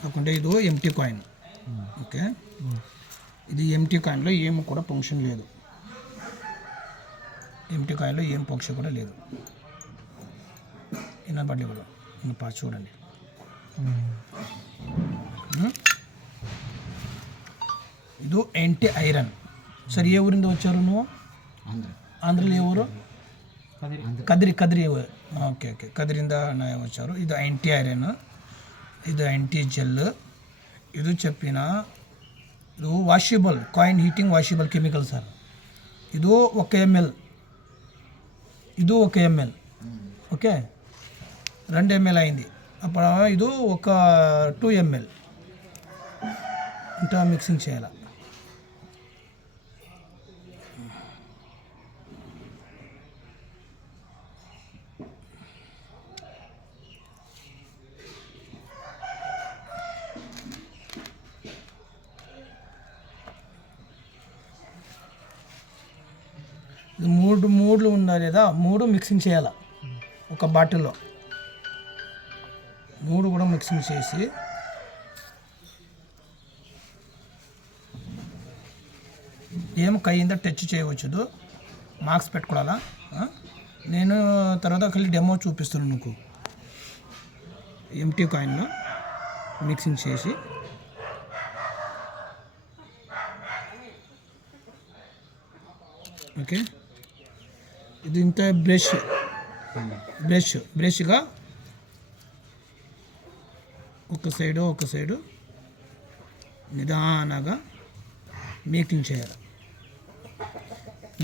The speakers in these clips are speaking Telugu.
కాకుంటే ఇది ఎంటీ కాయిన్. ఓకే, ఇది ఎంటీ కాయిన్లో ఏం కూడా ఫంక్షన్ లేదు. ఎంటీ కాయిన్లో ఏం ఫంక్షన్ కూడా లేదు. వినబడి కూడా పాస్ చూడండి. ಇದು ಎಂಟಿ ಐರನ್. ಸರ್ ఏ ಊರಿಂದ వచ్చారు నువ్వు? ఆంధ్రలో ఏ ఊరు? కదిరి. ఓకే, కదిರಿಂದ వచ్చారు. ఇది ఎంటీ ఐరన్, ఇది ఎంటీ జెల్. ఇది చెప్పిన ಇದು washable coin heating washable chemical sir. ಇದು 1 ml, ಇದು 1 ml. ఓకే, 2 ml అయింది. అప్పుడు ఇది ఒక 2 ml ఇంత మిక్సింగ్ చేయాలి. ఇది మూడు ఉండాలి లేదా 3 మిక్సింగ్ చేయాలి ఒక బాటిల్లో. 3 కూడా మిక్సింగ్ చేసి ఏం కయ్యిందా టచ్ చేయవచ్చు, మార్క్స్ పెట్టుకోవాలా. నేను తర్వాత కలిసి డెమో చూపిస్తున్నాను నీకు. ఎంటీ కాయిన్లో మిక్సింగ్ చేసి ఓకే. ఇది ఇంత బ్రష్గా ఒక సైడు నిదానంగా మేకింగ్ చేయాలి.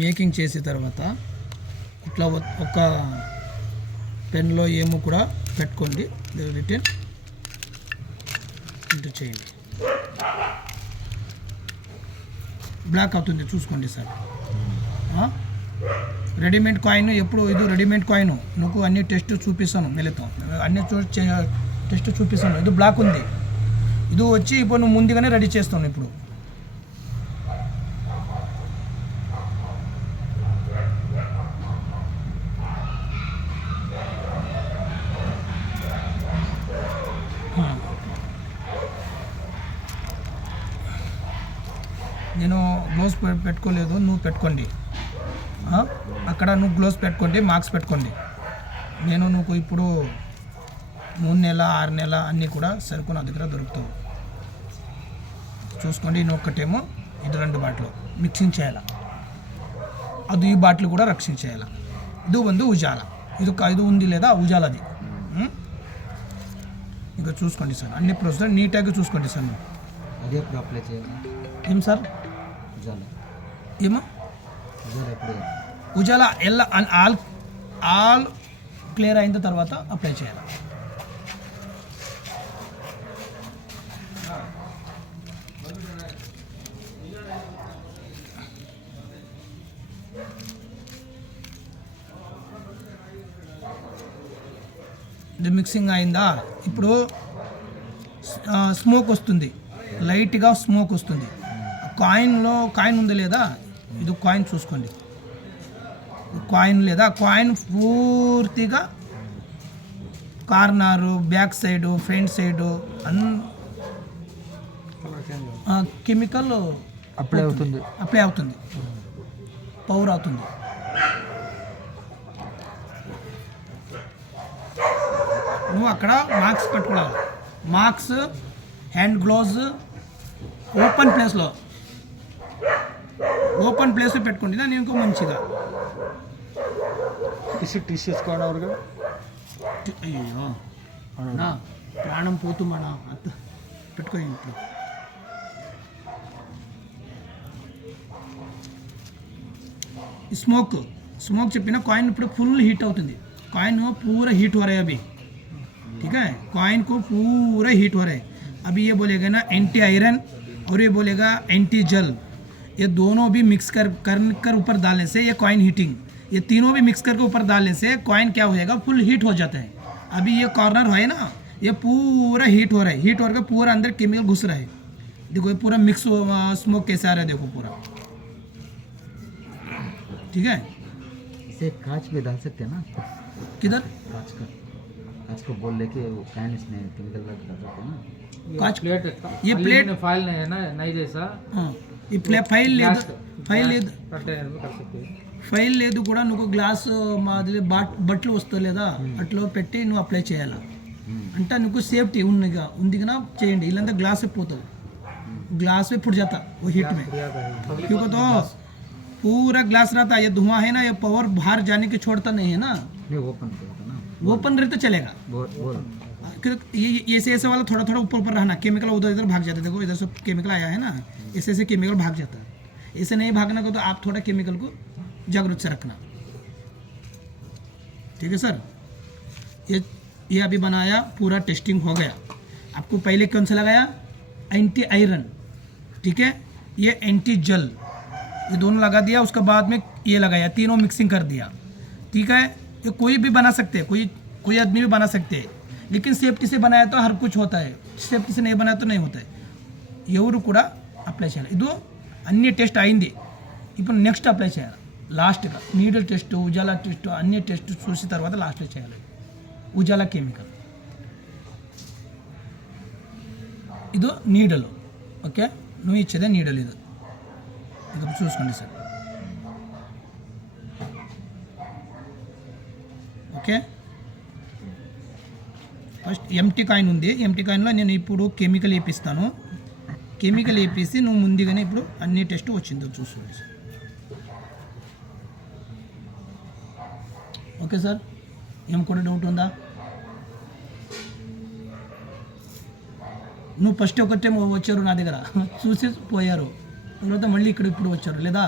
మేకింగ్ చేసిన తర్వాత ఇట్లా ఒక పెన్లో ఏమో కూడా పెట్టుకోండి, రిటర్న్ ఇంటూ చేయండి. బ్లాక్ అవుతుంది చూసుకోండి సార్. రెడీమేడ్ కాయిన్ ఎప్పుడు ఇది రెడీమేడ్ కాయిన్ నువ్వు అన్ని టెస్ట్ చూపిస్తాను, వెళుతాం అన్ని టెస్ట్ చూపిస్తాను. ఇది బ్లాక్ ఉంది, ఇది వచ్చి ఇప్పుడు నువ్వు ముందుగానే రెడీ చేస్తాను. ఇప్పుడు నేను గ్లోవ్స్ పెట్టుకోలేదు, నువ్వు పెట్టుకోండి. అక్కడ నువ్వు గ్లోవ్స్ పెట్టుకోండి, మార్క్స్ పెట్టుకోండి. నువ్వు ఇప్పుడు 3 నెలల 6 నెలల అన్నీ కూడా సరుకు నా దగ్గర దొరుకుతావు. చూసుకోండి. నేను ఒక్కటేమో ఇది 2 బాటిల్ మిక్సింగ్ చేయాలి, అది ఈ బాటిల్ కూడా రక్షణ చేయాలి. ఇది ఉంది ఉజాల, ఇది ఉంది లేదా ఉజాలది. ఇంకా చూసుకోండి సార్, అన్ని ప్రొసెస్ నీట్గా చూసుకోండి సార్. ఏం సార్ ఏమో ఉజాల ఎలా ఆల్ క్లియర్ అయిన తర్వాత అప్లై చేయాలి. ఇది మిక్సింగ్ అయిందా? ఇప్పుడు స్మోక్ వస్తుంది, లైట్గా స్మోక్ వస్తుంది. కాయిన్ ఉంది లేదా? ఇది కాయిన్ చూసుకోండి, కాయిన్ లేదా? కాయిన్ పూర్తిగా corner, back side, front side chemical apply అవుతుంది, పవర్ అవుతుంది. నువ్వు అక్కడ మార్క్స్ పెట్టుకోవాలి. మార్క్స్, హ్యాండ్ గ్లోవ్స్ ఓపెన్ ప్లేస్లో పెట్టుకోండి. నేను ఇంకో మంచిగా అయ్యో నా ప్రాణం పోతూ మన పెట్టుకో. ఇంట్లో स्मोक చెప్పిన कॉइन ఇప్పుడు फुल हीट అవుతుంది. कॉइन पूरा हीट हो रहा है अभी, ठीक है? कॉइन को पूरा हीट हो रहा है. अभी ये बोलेगा ना एंटी आयरन और ये बोलेगा एंटी जल, ये दोनों भी मिक्स कर ऊपर डालने से ये कॉइन हीटिंग, ये तीनों भी मिक्स करके ऊपर डालने से कॉइन क्या हो जाएगा? फुल हीट हो जाता है. अभी ये कॉर्नर है ना, ये पूरा हीट हो रहा है. हीट होकर पूरा अंदर केमिकल घुस रहा है. देखो ये पूरा मिक्स स्मोक कैसे आ रहा है, देखो पूरा, ठीक है? इसे कांच में डाल सकते हैं ना? किधर? कांच का कांच को बोल लेके वो कैन इसने केमिकल का करता था ना कांच प्लेट ये प्लेट फाइल नहीं है ना, नहीं जैसा हाँ, ఈ ఫైల్ లేదు ఫైల్ లేదు कंटेनर में कर सकते हैं. ఫైల్ లేదు కూడా నువ్వు గ్లాస్ మాదిరి బట్టలు వస్తావు లేదా అట్లా పెట్టి నువ్వు అప్లై చేయాలా అంటే నీకు సేఫ్టీ ఉంది కదా చేయండి ఇల్లంతా గ్లాస్ పోతుంది ग्लास में फुट जाता वो हीट में क्योंकि तो पूरा ग्लास रहता है ये धुआं है ना ये पावर बाहर जाने के छोड़ता नहीं है ना नहीं ओपन करता ना ओपन रहे तो चलेगा बोल ये ऐसे वाला थोड़ा थोड़ा ऊपर ऊपर रहना केमिकल उधर इधर भाग जाता है देखो इधर से केमिकल आया है ना ऐसे केमिकल भाग जाता है ऐसे नहीं भागना को तो आप थोड़ा केमिकल को जागरूक से रखना ठीक है सर ये अभी बनाया पूरा टेस्टिंग हो गया आपको पहले कौन सा लगाया एंटी आयरन ठीक है ये एंटी जल ये दोनों लगा दिया उसके बाद में ये लगाया तीनों मिक्सिंग कर दिया ठीक है ये कोई भी बना सकते हैं कोई आदमी भी बना सकते हैं लेकिन सेफ्टी से बनाया तो हर कुछ होता है सेफ्टी से नहीं बनाया तो नहीं होता है ఎవరు కూడా అప్లై చేయాలి ఇది అన్ని టెస్ట్ అయింది ఇప్పుడు నెక్స్ట్ అప్లై చేయాలి లాస్ట్గా నీడల్ టెస్ట్ ఉజాలా టెస్ట్ అన్ని టెస్ట్ చూసిన తర్వాత లాస్ట్లో చేయాలి ఉజాలా కెమికల్ ಇದು ನೀಡಲು ಓಕೆ నువ్వు ఇచ్చేదే నీడలు ఇది ఇది చూసుకోండి sir okay first empty coin ఉంది ఎంటీ కాయిన్లో నేను ఇప్పుడు కెమికల్ వేపిస్తాను కెమికల్ వేపిసి నువ్వు ముందుగానే ఇప్పుడు అన్ని టెస్ట్ వచ్చిందో చూసుకోండి సార్ ఓకే సార్ ఏం కూడా డౌట్ ఉందా నువ్వు ఫస్ట్ ఒక టైం వచ్చారు నా దగ్గర చూసి పోయారు తర్వాత మళ్ళీ ఇక్కడ ఇప్పుడు వచ్చారు లేదా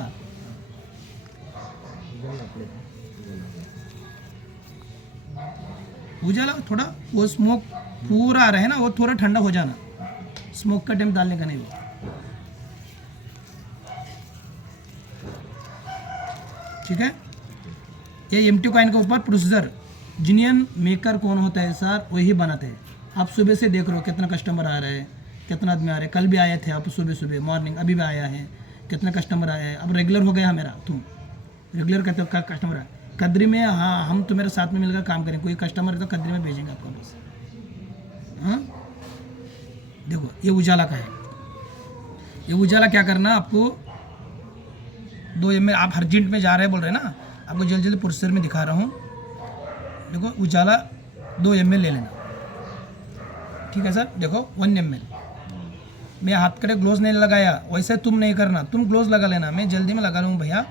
उजाला थोड़ा वो स्मोक पूरा आ रहा है ना वो थोड़ा ठंडा हो जाना स्मोक का टाइम डालने का नहीं वो ठीक है ये एम्प्टी कॉइन के ऊपर प्रोसीजर जिनियन मेकर कौन होता है सर वही बनाते हैं आप सुबह से देख रहे हो कितना कस्टमर आ रहे हैं कितना आदमी आ रहे हैं कल भी आए थे आप सुबह सुबह मॉर्निंग अभी भी आया है कितना कस्टमर आया है अब रेगुलर हो गया मेरा तुम रेगुलर का कस्टमर है कद्री में हाँ हम तुम्हारे साथ में मिलकर काम करेंगे कोई कस्टमर है तो कद्री में भेजेंगे आपको बस हाँ देखो ये उजाला का है ये उजाला क्या करना आपको 2 ml आप अर्जेंट में जा रहे हैं बोल रहे हैं ना आपको जल्दी जल्दी प्रोसेसर में दिखा रहा हूँ देखो उजाला 2 ml ले लेना ठीक है सर देखो 1 ml मैं हाथ कड़े ग्लोव्स नहीं लगाया वैसे तुम नहीं करना तुम ग्लोव्स लगा लेना मैं जल्दी में लगा लूँ भैया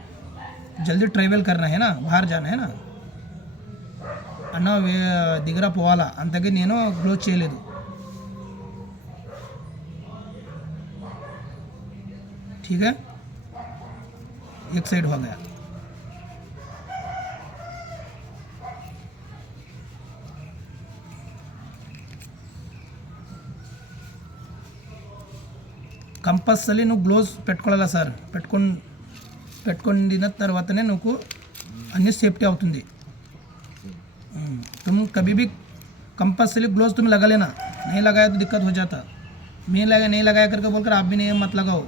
जल्दी ट्रैवल करना है ना बाहर जाना है ना అన్న దిగరా పోవాలా అంతగా నేను గ్లోవ్ చేయలేదు ठीक है एक साइड हो गया కంపల్సరీ నువ్వు గ్లోవ్స్ పెట్టుకోవాలా సార్ పెట్టుకున్న తర్వాతనే నువ్వు అన్ని సేఫ్టీ అవుతుంది तुम कभी भी कंपल्सरी ग्लोव्स तुम लगा लेना नहीं लगाया तो दिक्कत हो जाता मैं नहीं लगाया करके बोलकर आप भी नहीं मत लगाओ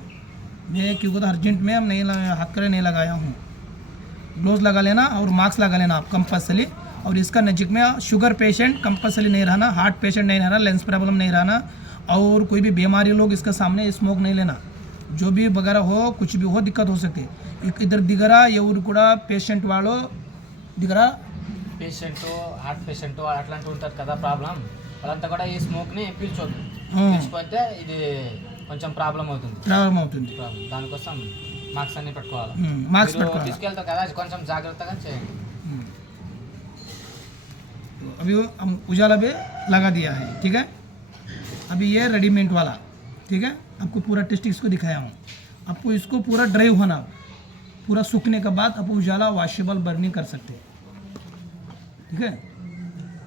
मैं क्योंकि तो अर्जेंट में हम नहीं हाथ करे नहीं लगाया हूँ ग्लोव्स लगा लेना और मास्क लगा लेना आप कंपल्सरी और इसका नज़दीक में शुगर पेशेंट कंपल्सरी नहीं रहना हार्ट पेशेंट नहीं रहना लेंस प्रॉब्लम नहीं रहना और कोई भी बीमारी लोग इसके सामने स्मोक नहीं लेना जो भी वगैरह हो कुछ भी हो दिक्कत हो सकती है इधर दिगरा ఎవరు కూడా పేషెంట్ వాళ్ళు దిగరా పేషెంట్ హార్ట్ పేషెంట్ అట్లాంటి ఉంటారు కదా ప్రాబ్లం వాళ్ళంతా కూడా ఈ స్మోక్ని పీల్చొద్దు పీల్చిపోతే ఇది కొంచెం ప్రాబ్లం అవుతుంది దానికోసం మాస్క్ అన్ని పెట్టుకోవాలి మాస్క్ తీసుకెళ్తావు కదా అది కొంచెం జాగ్రత్తగా చేయండి अभी हम उजाला पे लगा दिया है ठीक है अभी ये रेडीमेड वाला ठीक है आपको पूरा टेस्ट इसको दिखाया हूँ आपको इसको पूरा ड्राई होना पूरा सूखने के बाद आप उजाला वॉशेबल बर्निंग कर सकते हैं ठीक है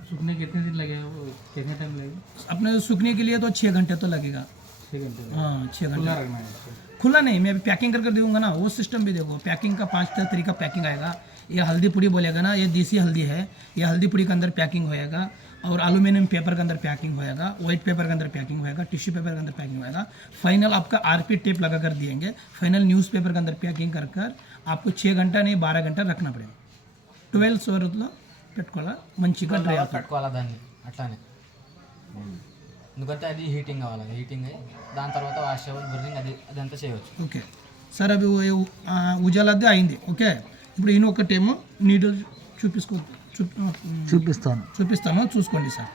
सूखने कितने दिन लगेगा कितने टाइम लगेगा अपने सूखने के लिए तो 6 घंटे तो लगेगा 6 घंटे हाँ 6 घंटे रखना है खुला नहीं मैं अभी पैकिंग कर दूंगा ना वो सिस्टम भी देखो पैकिंग का 5 तरीका पैकिंग आएगा ये हल्दी पुड़ी बोलेगा ना ये देसी हल्दी है ये हल्दी पुड़ी के अंदर पैकिंग होएगा और एल्यूमिनियम पेपर के अंदर पैकिंग होएगा वाइट पेपर के अंदर पैकिंग होएगा टिश्यू पेपर के अंदर पैकिंग होएगा फाइनल आपका आरपी टेप लगा कर दिएंगे फाइनल न्यूज़ पेपर के अंदर पैकिंग कर कर आपको 6 घंटा नहीं 12 घंटा रखना पड़ेगा 12 అవర్లో పెట్టుకోవాలా మంచిగా డ్రై అవుతుంది పెట్టుకోవాలా దాన్ని అట్లానే ఎందుకంటే అది హీటింగ్ కావాలి, హీటింగ్ అయ్యి దాని తర్వాత వాష్ బ్రీదింగ్ అదంతా చేయవచ్చు. ఓకే సార్, అవి ఉజాలది అయింది. ఓకే, ఇప్పుడు ఈయన ఒకటేమో నీడిల్ చూపిస్తాను చూసుకోండి సార్.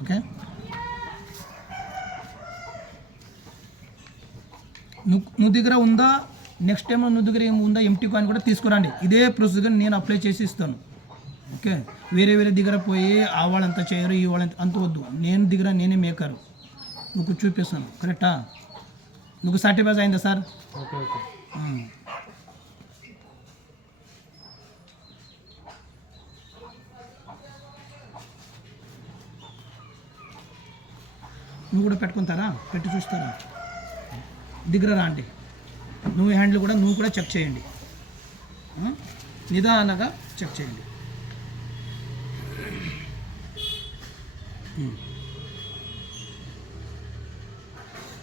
ఓకే, నువ్వు దగ్గర ఉందా, నెక్స్ట్ టైం నువ్వు దగ్గర ఏమి ఉందా ఎంటీ కాయిన్ కూడా తీసుకురండి. ఇదే ప్రొసీజర్ నేను అప్లై చేసి ఇస్తాను. ఓకే, వేరే దగ్గర పోయి ఆ వాళ్ళంతా చేయరు ఈ వాళ్ళంతా అంత వద్దు, నేను దగ్గర నేనే మేకరు, నువ్వు చూపిస్తాను. కరెక్టా? నువ్వు సాటిస్ఫై అయిందా సార్? Okay okay. నువ్వు కూడా పెట్టుకుంటారా? పెట్టి చూస్తారా? దగ్గర రాండి, నువ్వు హ్యాండిల్ కూడా నువ్వు కూడా చెక్ చేయండి, నిదానంగా చెక్ చేయండి.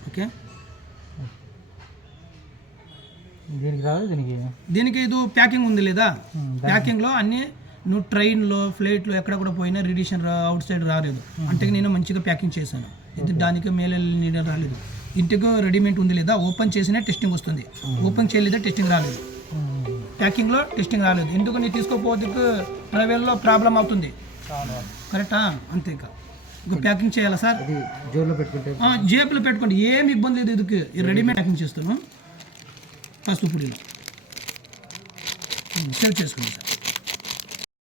ఓకే, దీనికి రాదు, దీనికి ఇది ప్యాకింగ్ ఉంది లేదా? ప్యాకింగ్లో అన్నీ నువ్వు ట్రైన్లో ఫ్లైట్లో ఎక్కడ కూడా పోయినా రేడియేషన్ అవుట్ సైడ్ రాలేదు అంటే నేను మంచిగా ప్యాకింగ్ చేశాను. ఇది దానికి మేలే నీడ రాలేదు. ఇంటికి రెడీమేడ్ ఉంది లేదా, ఓపెన్ చేసినా టెస్టింగ్ వస్తుంది, ఓపెన్ చేయలేదా టెస్టింగ్ రాలేదు. ప్యాకింగ్లో టెస్టింగ్ రాలేదు, ఎందుకు నీ తీసుకోకపోతే ట్రావెల్లో ప్రాబ్లం అవుతుంది. కరెక్టా? అంతే. ఇంకా ప్యాకింగ్ చేయాలా సార్? జేబులో పెట్టుకోండి, ఏమి ఇబ్బంది లేదు. ఇది రెడీమేడ్ ప్యాకింగ్ చేస్తాను. ఫస్ట్ ఇప్పుడు ఇలా సేవ్ చేసుకోండి సార్.